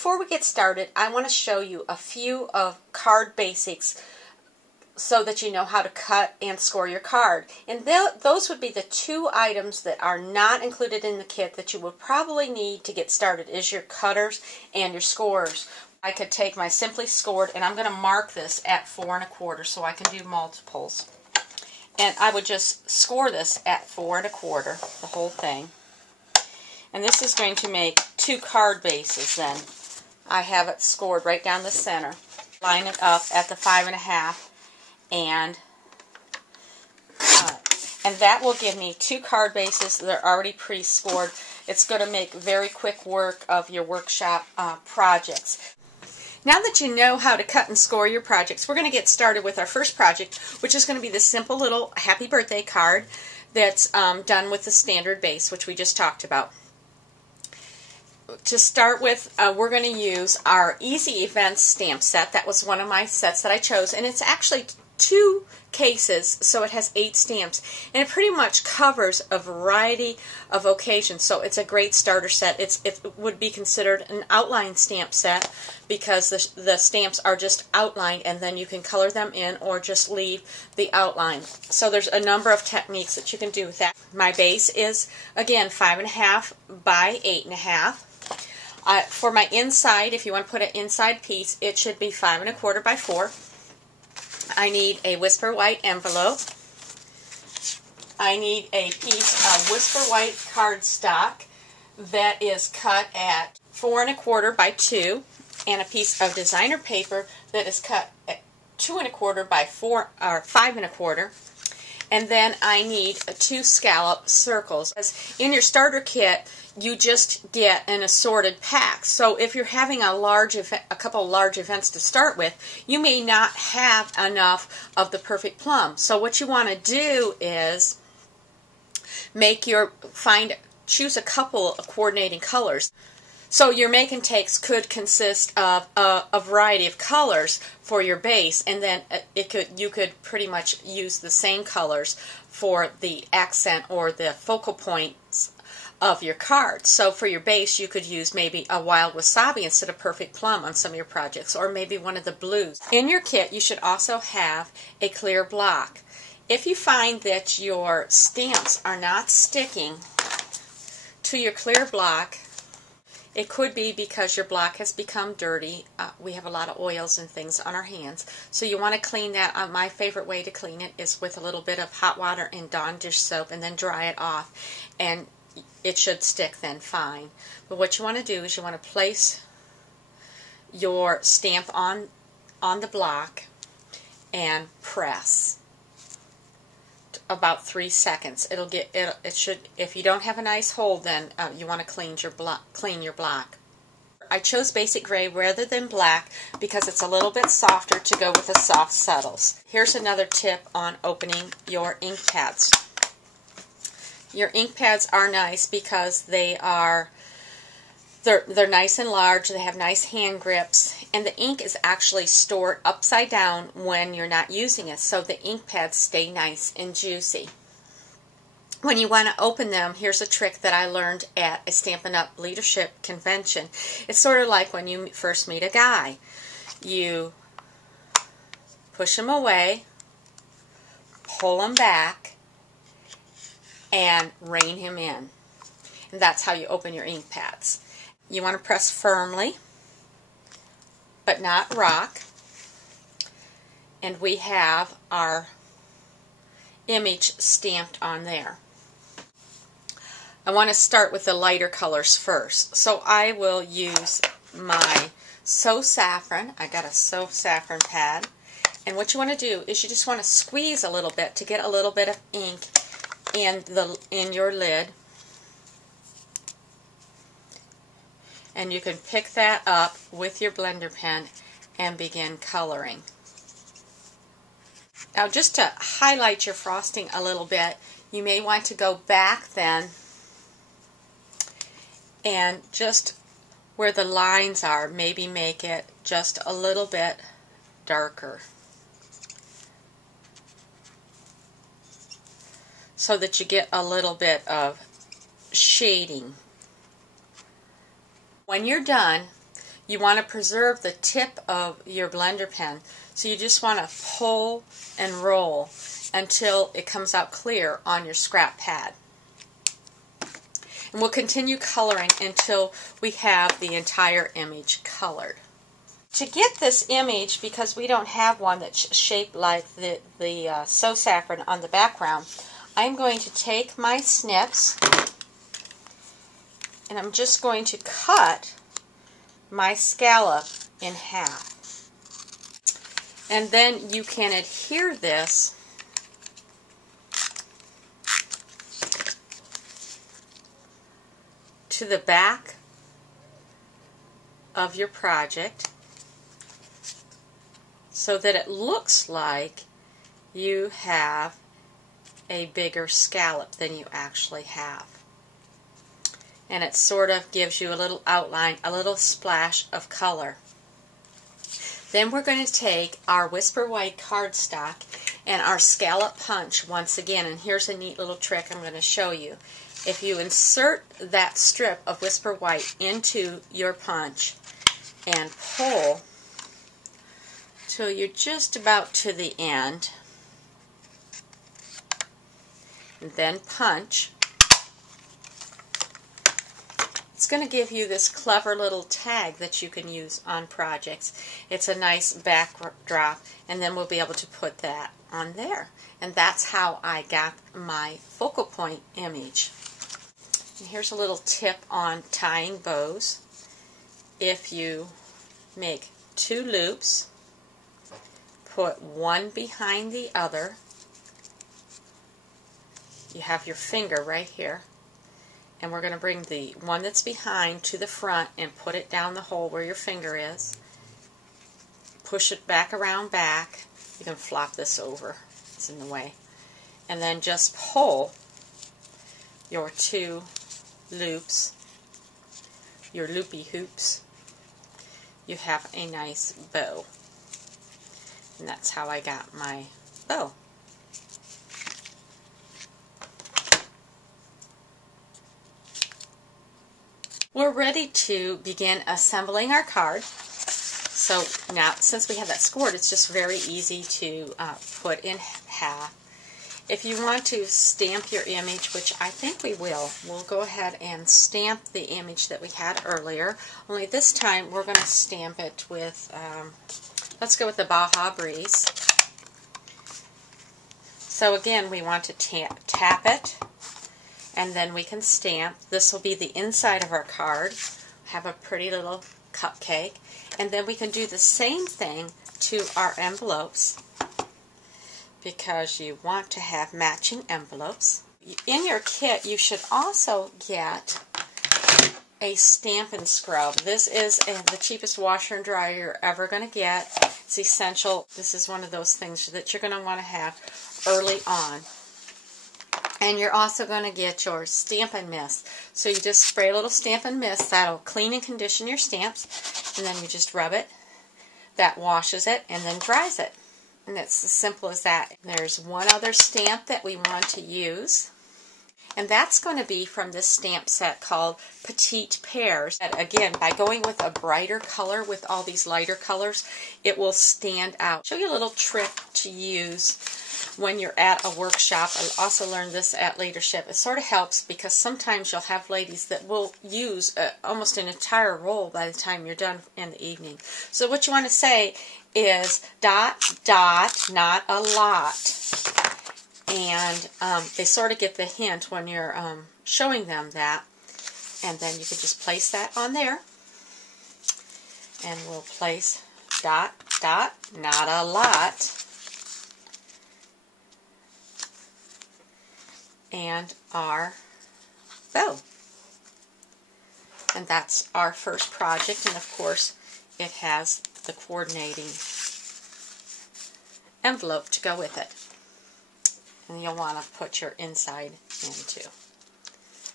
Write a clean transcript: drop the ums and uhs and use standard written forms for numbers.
Before we get started, I want to show you a few of card basics so that you know how to cut and score your card. And those would be the two items that are not included in the kit that you will probably need to get started, is your cutters and your scorers. I could take my Simply Scored, and I'm going to mark this at 4 1/4 so I can do multiples. And I would just score this at 4 1/4, the whole thing. And this is going to make 2 card bases then. I have it scored right down the center. Line it up at the 5 1/2, and that will give me 2 card bases that are already pre-scored. It's going to make very quick work of your workshop projects. Now that you know how to cut and score your projects, we're going to get started with our first project, which is going to be this simple little happy birthday card that's done with the standard base, which we just talked about. To start with, we're going to use our Easy Events stamp set. That was one of my sets that I chose, and it's actually 2 cases, so it has 8 stamps, and it pretty much covers a variety of occasions, so it's a great starter set. It would be considered an outline stamp set because the stamps are just outlined, and then you can color them in or just leave the outline. So there's a number of techniques that you can do with that. My base is, again, 5 1/2 by 8 1/2. For my inside, if you want to put an inside piece, it should be 5 1/4 by 4. I need a Whisper White envelope. I need a piece of Whisper White cardstock that is cut at 4 1/4 by 2, and a piece of designer paper that is cut at 2 1/4 by 4 or 5 1/4. And then I need 2 scallop circles. In your starter kit, you just get an assorted pack. So if you're having a couple large events to start with, you may not have enough of the perfect plum. So what you want to do is choose a couple of coordinating colors. So your make and takes could consist of a variety of colors for your base, and then you could pretty much use the same colors for the accent or the focal points of your card. So for your base, you could use maybe a wild wasabi instead of perfect plum on some of your projects, or maybe one of the blues. In your kit, you should also have a clear block. If you find that your stamps are not sticking to your clear block, it could be because your block has become dirty. We have a lot of oils and things on our hands, so you want to clean that. My favorite way to clean it is with a little bit of hot water and Dawn dish soap, and then dry it off, and it should stick then fine. But what you want to do is you want to place your stamp on the block and press about 3 seconds. It should. If you don't have a nice hold, then you want to clean your block. I chose basic gray rather than black because it's a little bit softer to go with the soft subtles. Here's another tip on opening your ink pads. Your ink pads are nice because they're nice and large, they have nice hand grips, and the ink is actually stored upside down when you're not using it, so the ink pads stay nice and juicy. When you want to open them, here's a trick that I learned at a Stampin' Up! Leadership convention. It's sort of like when you first meet a guy. You push him away, pull him back, and rein him in. And that's how you open your ink pads. You want to press firmly, but not rock. And we have our image stamped on there. I want to start with the lighter colors first. So I will use my So Saffron. I got a So Saffron pad. And what you want to do is you just want to squeeze a little bit to get a little bit of ink in your lid, and you can pick that up with your blender pen and begin coloring. Now, just to highlight your frosting a little bit, you may want to go back then and just where the lines are, maybe make it just a little bit darker, so that you get a little bit of shading. When you're done, you want to preserve the tip of your blender pen. So you just want to pull and roll until it comes out clear on your scrap pad. And we'll continue coloring until we have the entire image colored. To get this image, because we don't have one that's shaped like the So Saccharine on the background, I'm going to take my snips and I'm just going to cut my scallop in half. And then you can adhere this to the back of your project so that it looks like you have a bigger scallop than you actually have. And it sort of gives you a little outline, a little splash of color. Then we're going to take our Whisper White cardstock and our scallop punch once again, and here's a neat little trick I'm going to show you. If you insert that strip of Whisper White into your punch and pull till you're just about to the end, and then punch, it's going to give you this clever little tag that you can use on projects. It's a nice backdrop, and then we'll be able to put that on there. And that's how I got my focal point image. And here's a little tip on tying bows. If you make 2 loops, put one behind the other, you have your finger right here, and we're going to bring the one that's behind to the front and put it down the hole where your finger is. Push it back around back. You can flop this over, it's in the way. And then just pull your 2 loops, your loopy hoops. You have a nice bow. And that's how I got my bow. We're ready to begin assembling our card. So now, since we have that scored, it's just very easy to put in half. If you want to stamp your image, which I think we will, we'll go ahead and stamp the image that we had earlier. Only this time we're going to stamp it with, let's go with the Baja Breeze. So again, we want to tap it, and then we can stamp. This will be the inside of our card. Have a pretty little cupcake. And then we can do the same thing to our envelopes, because you want to have matching envelopes. In your kit, you should also get a Stampin' Scrub. This is the cheapest washer and dryer you're ever going to get. It's essential. This is one of those things that you're going to want to have early on. And you're also going to get your Stampin' Mist. So you just spray a little Stampin' Mist. That'll clean and condition your stamps. And then you just rub it. That washes it and then dries it. And it's as simple as that. There's one other stamp that we want to use. And that's going to be from this stamp set called Petite Pears. And again, by going with a brighter color with all these lighter colors, it will stand out. I'll show you a little trick to use when you're at a workshop. I also learned this at Leadership. It sort of helps because sometimes you'll have ladies that will use almost an entire roll by the time you're done in the evening. So what you want to say is dot, dot, not a lot. And they sort of get the hint when you're showing them that. And then you can just place that on there. And we'll place dot, dot, not a lot. And our bow. And that's our first project. And of course, it has the coordinating envelope to go with it. And you'll want to put your inside in too.